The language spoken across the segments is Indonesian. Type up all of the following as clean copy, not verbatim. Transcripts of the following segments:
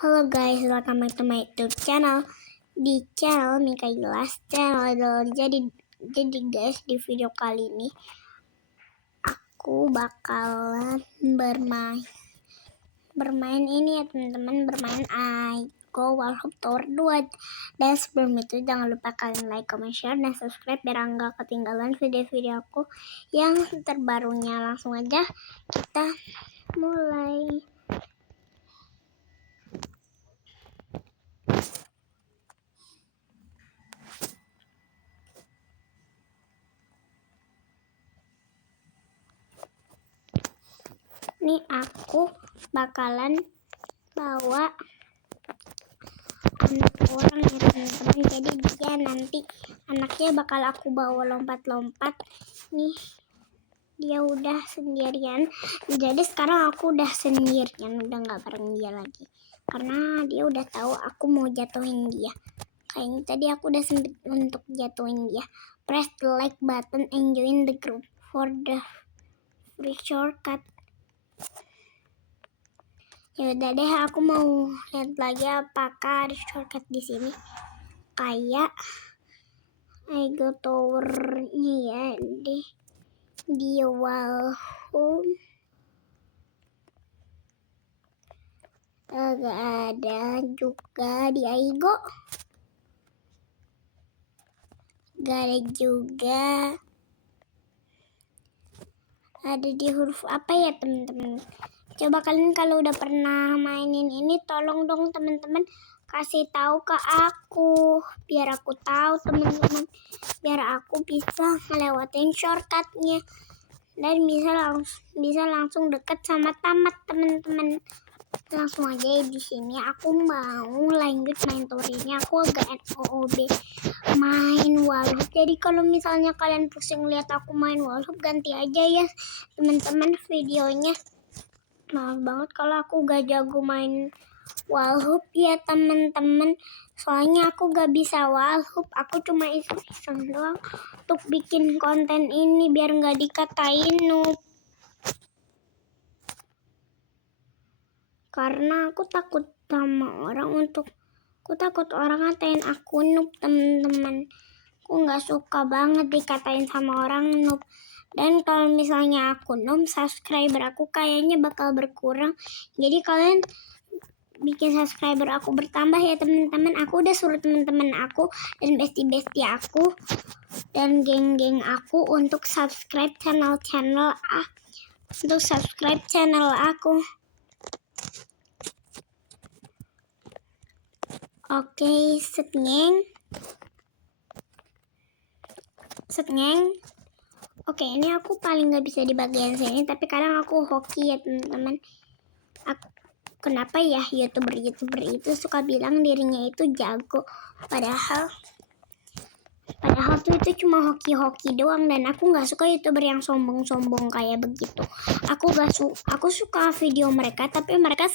Halo guys, welcome back to my YouTube channel. Di channel Mikailas channel. Jadi guys, di video kali ini aku bakalan bermain ini ya teman-teman, bermain Go Wallhoop Tower 2. Dan sebelum itu jangan lupa kalian like, comment, share, dan subscribe biar nggak ketinggalan video-video aku yang terbarunya. Langsung aja kita mulai. Nih aku bakalan bawa anak orang ya teman-teman. Jadi dia nanti anaknya bakal aku bawa lompat-lompat. Nih dia udah sendirian. Jadi sekarang aku udah sendirian, udah nggak bareng dia lagi. Karena dia udah tahu aku mau jatuhin dia. Kayaknya tadi aku udah sempet untuk jatuhin dia. Press the like button and join the group for the free shortcut. Ya udah deh, aku mau lihat lagi apakah ada shortcut di sini. Kayak Go Tower-nya ya di Wallhoop. Gak ada juga di Aigo. Gak ada juga. Ada di huruf apa ya teman-teman? Coba kalian kalau udah pernah mainin ini, tolong dong teman-teman kasih tahu ke aku biar aku tahu teman-teman, biar aku bisa ngelewatin shortcutnya dan bisa langsung deket sama tamat teman-teman. Langsung aja di sini aku mau lanjut main story-nya. Aku agak NOOB main Wallhoop. Jadi kalau misalnya kalian pusing lihat aku main Wallhoop, ganti aja ya teman-teman videonya. Maaf banget kalau aku gak jago main Wallhoop ya teman-teman. Soalnya aku gak bisa Wallhoop. Aku cuma iseng-iseng doang untuk bikin konten ini biar gak dikatain noob. Karena aku takut sama orang aku takut orang ngatain aku noob teman-teman. Aku gak suka banget dikatain sama orang noob. Dan kalau misalnya aku noob, subscriber aku kayaknya bakal berkurang. Jadi kalian bikin subscriber aku bertambah ya teman-teman. Aku udah suruh teman-teman aku dan bestie-bestie aku dan geng-geng aku untuk subscribe channel aku. Oke, setngeng. Oke, ini aku paling gak bisa di bagian sini, tapi kadang aku hoki ya teman-teman. Kenapa ya youtuber itu suka bilang dirinya itu jago, padahal tuh itu cuma hoki-hoki doang. Dan aku nggak suka youtuber yang sombong-sombong kayak begitu. Aku suka video mereka, tapi mereka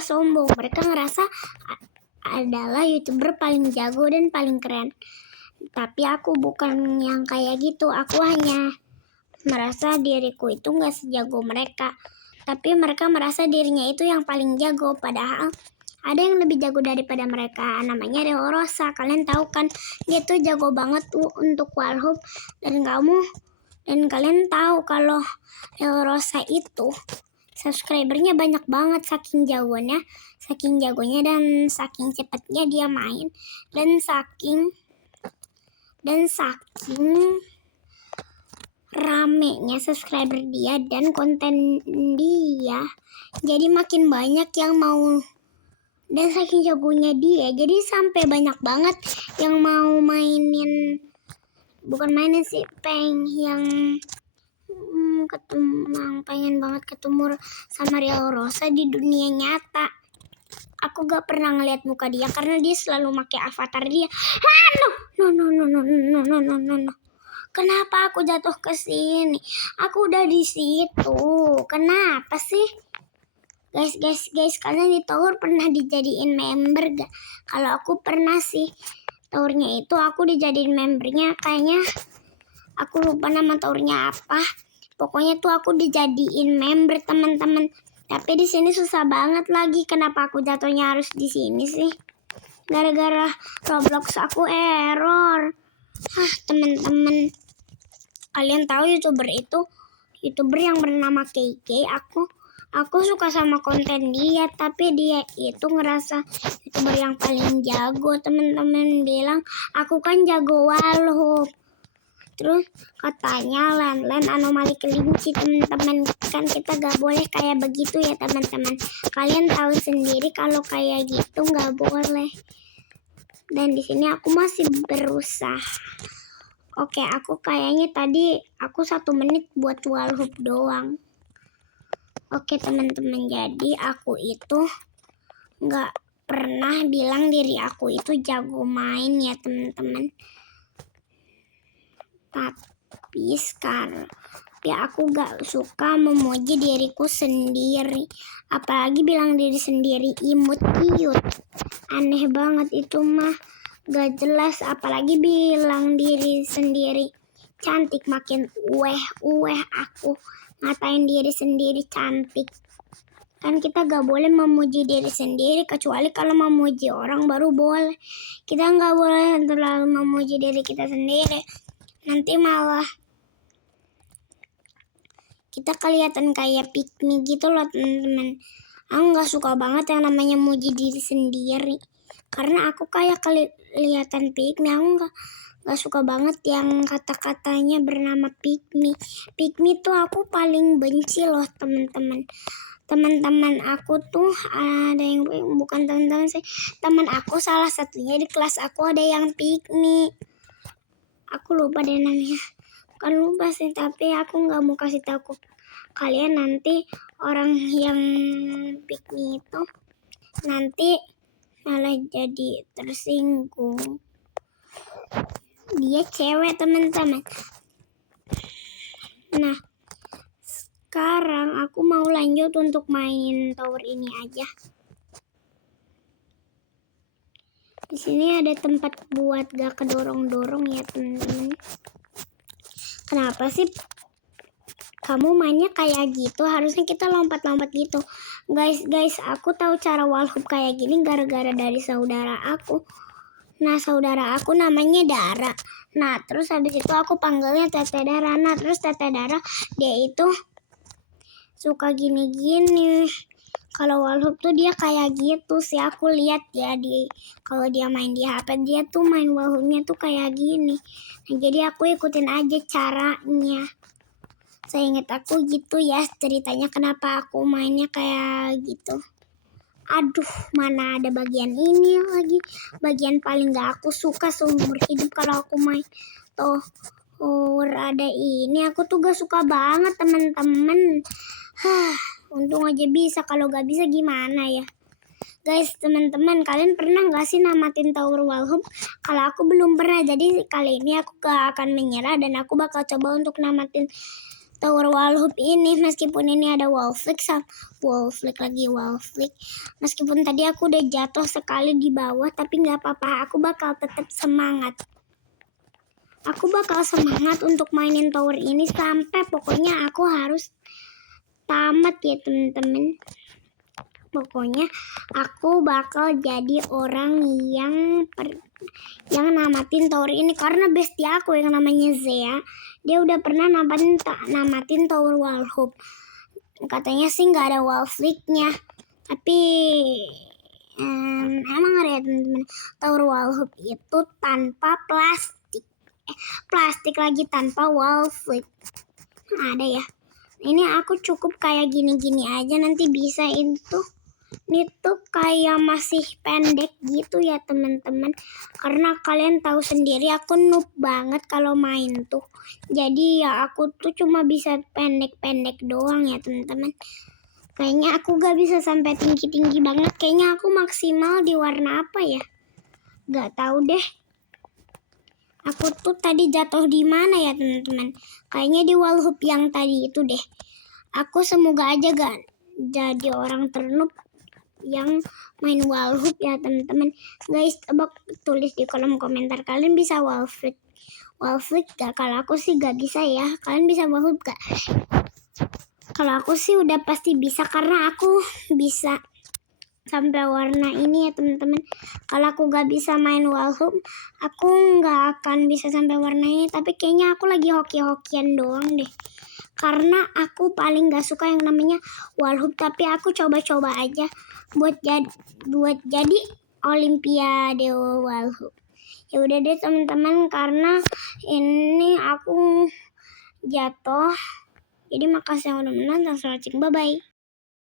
sombong. Mereka ngerasa adalah youtuber paling jago dan paling keren. Tapi aku bukan yang kayak gitu. Aku hanya merasa diriku itu nggak sejago mereka. Tapi mereka merasa dirinya itu yang paling jago. Padahal ada yang lebih jago daripada mereka. Namanya Reorosa. Kalian tahu kan, dia tuh jago banget tuh untuk Wallhoop. Dan kalian tahu kalau Reorosa itu subscribernya banyak banget, saking jagonya dan saking cepatnya dia main dan saking ramenya subscriber dia dan konten dia. Jadi makin banyak yang mau, dan saking jagonya dia, jadi sampai banyak banget yang mau pengen banget ketemu sama Reorosa di dunia nyata. Aku gak pernah ngeliat muka dia karena dia selalu pakai avatar dia. No. Kenapa aku jatuh ke sini? Aku udah di situ. Kenapa sih? Guys, kalian di tower pernah dijadiin member gak? Kalau aku pernah sih. Towernya itu aku dijadiin membernya, kayaknya aku lupa nama towernya apa. Pokoknya tuh aku dijadiin member teman-teman. Tapi di sini susah banget lagi. Kenapa aku jatuhnya harus di sini sih? Gara-gara Roblox aku error. Teman-teman, kalian tahu YouTuber yang bernama KK. Aku suka sama konten dia, tapi dia itu ngerasa YouTuber yang paling jago. Teman-teman bilang aku kan jago Walhub. Terus katanya Len anomali kelinci. Teman-teman, kan kita gak boleh kayak begitu ya teman-teman. Kalian tahu sendiri kalau kayak gitu gak boleh. Dan di sini aku masih berusaha. Oke, aku kayaknya tadi aku 1 menit buat Walhub doang. Oke teman-teman, jadi aku itu gak pernah bilang diri aku itu jago main ya teman-teman. Tapi sekarang aku gak suka memuji diriku sendiri. Apalagi bilang diri sendiri imut cute. Aneh banget itu mah. Gak jelas. Apalagi bilang diri sendiri cantik. Makin aku ngatain diri sendiri cantik. Kan kita gak boleh memuji diri sendiri. Kecuali kalau memuji orang baru boleh. Kita gak boleh terlalu memuji diri kita sendiri. Nanti malah kita kelihatan kayak pick me gitu loh teman-teman. Aku gak suka banget yang namanya muji diri sendiri. Karena aku kayak kelihatan pick me. Aku gak suka banget yang kata-katanya bernama pick me. Pick me tuh aku paling benci loh teman-teman. Teman-teman aku tuh ada yang bukan teman-teman sih. Teman aku salah satunya di kelas aku ada yang pick me. Aku lupa deh namanya. Bukan lupa sih, tapi aku gak mau kasih tahu kalian. Nanti orang yang pick me itu nanti malah jadi tersinggung. Dia cewek teman-teman. Nah, sekarang aku mau lanjut untuk main tower ini aja. Di sini ada tempat buat gak kedorong-dorong ya teman-teman. Kenapa sih kamu mainnya kayak gitu? Harusnya kita lompat-lompat gitu. Guys, aku tahu cara Walhub kayak gini gara-gara dari saudara aku. Nah, saudara aku namanya Dara. Nah, terus habis itu aku panggilnya Tete Dara. Nah, terus Tete Dara dia itu suka gini-gini. Kalau Walhub tuh dia kayak gitu sih, aku lihat ya kalau dia main di HP dia tuh main Walhubnya tuh kayak gini. Nah, jadi aku ikutin aja caranya. Saya ingat aku gitu ya ceritanya kenapa aku mainnya kayak gitu. Aduh, mana ada bagian ini lagi. Bagian paling gak aku suka seumur hidup kalau aku main. Tuh, ada ini. Aku tuh gak suka banget teman-teman. Untung aja bisa. Kalau gak bisa gimana ya. Guys, teman-teman, kalian pernah gak sih namatin tower Walhub? Kalau aku belum pernah. Jadi kali ini aku gak akan menyerah. Dan aku bakal coba untuk namatin tower Walhub ini. Meskipun ini ada wallflick. Meskipun tadi aku udah jatuh sekali di bawah. Tapi gak apa-apa. Aku bakal tetap semangat. Aku bakal semangat untuk mainin tower ini. Sampai pokoknya aku harus tamat ya teman-teman. Pokoknya aku bakal jadi orang yang namatin tower ini. Karena bestie aku yang namanya Zea, dia udah pernah namatin tower Walhub. Katanya sih gak ada wallflicknya. Tapi emang ada ya teman-teman. Tower Walhub itu tanpa plastik. Plastik lagi tanpa wallflick. Ada ya. Ini aku cukup kayak gini-gini aja. Nanti bisa itu. Ini tuh kayak masih pendek gitu ya teman-teman. Karena kalian tahu sendiri aku noob banget kalau main tuh. Jadi ya aku tuh cuma bisa pendek-pendek doang ya teman-teman. Kayaknya aku gak bisa sampai tinggi-tinggi banget. Kayaknya aku maksimal di warna apa ya? Gak tahu deh. Aku tuh tadi jatuh di mana ya teman-teman? Kayaknya di Walhub yang tadi itu deh. Aku semoga aja gak jadi orang ternoob yang main Walhub ya teman-teman. Guys, tulis di kolom komentar kalian bisa wallflick gak? Kalau aku sih gak bisa ya. Kalian bisa Walhub gak? Kalau aku sih udah pasti bisa karena aku bisa sampai warna ini ya teman-teman. Kalau aku gak bisa main wall hoop, aku gak akan bisa sampai warna ini. Tapi kayaknya aku lagi hoki-hokian doang deh. Karena aku paling gak suka yang namanya wall hoop. Tapi aku coba-coba aja buat jadi olimpiade wall hoop. Ya udah deh teman-teman, karena ini aku jatuh. Jadi makasih yang udah menonton. Thanks for watching. Bye bye.